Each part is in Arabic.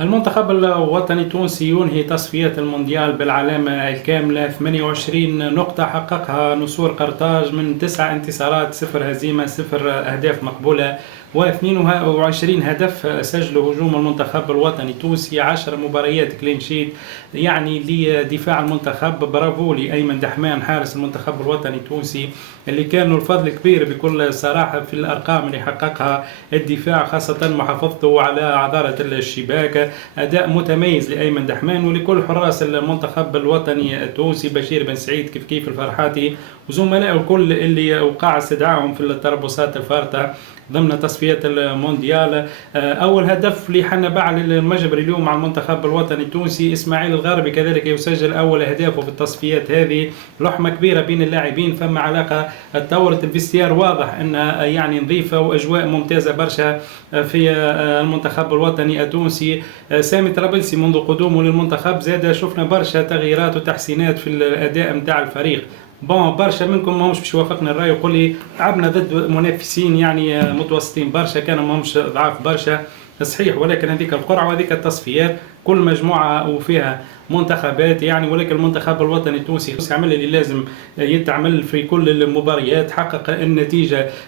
المنتخب الوطني التونسي ينهي تصفيات المونديال بالعلامة الكاملة، 28 نقطة حققها نسور قرطاج من 9 انتصارات، 0 هزيمة، 0 أهداف مقبولة، و22 هدف سجله هجوم المنتخب الوطني التونسي، 10 مباريات كلين شيت. يعني لدفاع المنتخب برافو لأيمن دحمان حارس المنتخب الوطني التونسي اللي كان له الفضل كبير بكل صراحة في الأرقام اللي حققها الدفاع، خاصة محافظته على عذارة الشباك. أداء متميز لأيمن دحمان ولكل حراس المنتخب الوطني التونسي، بشير بن سعيد كيف الفرحاتي وزملائه الكل اللي وقع استدعائهم في التربصات الفارطة ضمن تصفيات المونديال. أول هدف لحنا بعل المجبري اليوم مع المنتخب الوطني التونسي. إسماعيل الغربي كذلك يسجل أول أهدافه في التصفيات هذه. لحمة كبيرة بين اللاعبين، فما علاقة تطورت الفيستيار، واضح أن يعني نظيفة وأجواء ممتازة برشا في المنتخب الوطني التونسي. سامي طرابلسي منذ قدومه للمنتخب زاد شفنا برشا تغييرات وتحسينات في الأداء متاع الفريق. برشا منكم ماهمش باش يوافقني الراي يقول لي لعبنا ضد منافسين يعني متوسطين برشا، كانوا ماهمش ضعاف برشا، صحيح، ولكن هذيك القرعه وهذيك التصفيات كل مجموعه وفيها منتخبات يعني، ولكن المنتخب الوطني التونسي عمل اللي لازم يتعمل في كل المباريات، حقق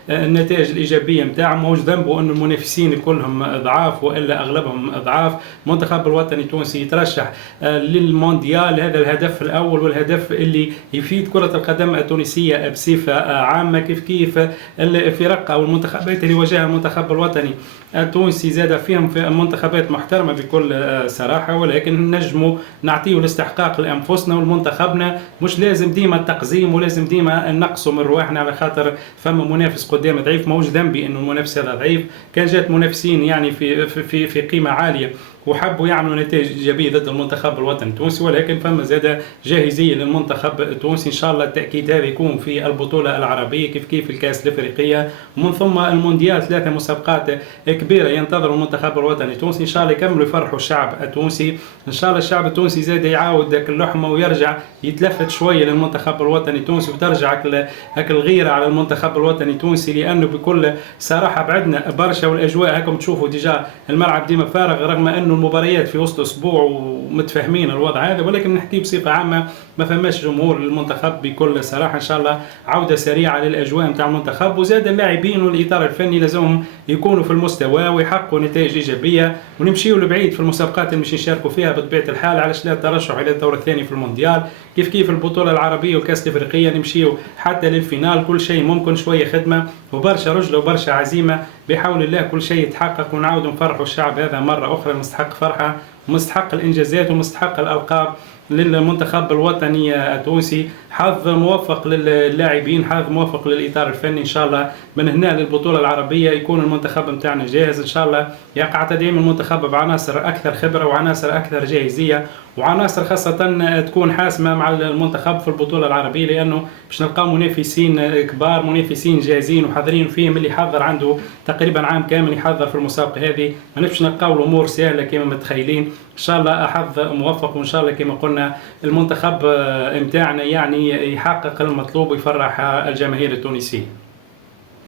النتائج الايجابيه نتاعه. ماهوش ذنبه ان المنافسين كلهم ضعاف والا اغلبهم ضعاف. المنتخب الوطني التونسي يترشح للمونديال، هذا الهدف الاول والهدف اللي يفيد كره القدم التونسيه بصفه عامه. كيف الفرق او المنتخبات اللي واجهها المنتخب الوطني التونسي زاد فيهم في منتخبات محترمه بكل صراحه، ولكن نجموا نعطيه الاستحقاق لانفسنا ولمنتخبنا. مش لازم ديما التقزيم ولازم ديما نقصوا من رواحنا على خاطر فما منافس قدام ضعيف. ماهوش ذنبي انه المنافس هذا ضعيف، كان جات منافسين يعني في قيمه عاليه وحبوا يعملوا نتائج ايجابيه ضد المنتخب الوطني التونسي، ولكن فما زاد جاهزيه للمنتخب التونسي. ان شاء الله التاكيد هذا يكون في البطوله العربيه كيف الكاس الافريقيه، ومن ثم المونديال. 3 مسابقات كبيره ينتظر المنتخب الوطني التونسي، ان شاء الله يكملوا يفرحوا الشعب التونسي. ان شاء الله الشعب التونسي زاد يعاود ذاك اللحمه ويرجع يتلفت شويه للمنتخب الوطني التونسي، وترجع هاك الغيره على المنتخب الوطني التونسي، لانه بكل صراحه بعدنا برشا، والاجواء هاكم تشوفوا ديجا الملعب ديما فارغ رغم انه المباريات في وسط اسبوع ومتفاهمين الوضع هذا، ولكن نحكي بصفه عامه ما فماش جمهور للمنتخب بكل صراحه. ان شاء الله عوده سريعه للاجواء نتاع المنتخب، وزاد اللاعبين والاطار الفني لازمهم يكونوا في المستوى ويحققوا نتائج ايجابيه، ونمشيوا لبعيد في المسابقات اللي مش نشاركوا فيها بطبيعه الحال، على لا الترشح الى الدور الثاني في المونديال. كيف البطوله العربيه والكاس الافريقيه نمشيوا حتى للفينال. كل شيء ممكن، شويه خدمه وبرشا رجله وبرشا عزيمه، بحول الله كل شيء يتحقق ونعاودوا نفرحوا الشعب هذا مره اخرى. مستحق فرحه ومستحق الانجازات ومستحق الالقاب للمنتخب الوطني التونسي. حظ موفق للاعبين، حظ موفق للاطار الفني. ان شاء الله من هنا للبطوله العربيه يكون المنتخب نتاعنا جاهز. ان شاء الله يقع تدعيم المنتخب بعناصر اكثر خبره وعناصر اكثر جاهزيه وعناصر خاصه تكون حاسمه مع المنتخب في البطوله العربيه، لانه باش نلقاو منافسين كبار، منافسين جاهزين وحاضرين فيهم، اللي حضر عنده تقريبا عام كامل يحضر في المسابقه هذه. ما نفش نلقاو الامور سهله كما متخيلين. ان شاء الله حظ موفق، وان شاء الله كما قلنا المنتخب متاعنا يعني يحقق المطلوب ويفرح الجماهير التونسيه.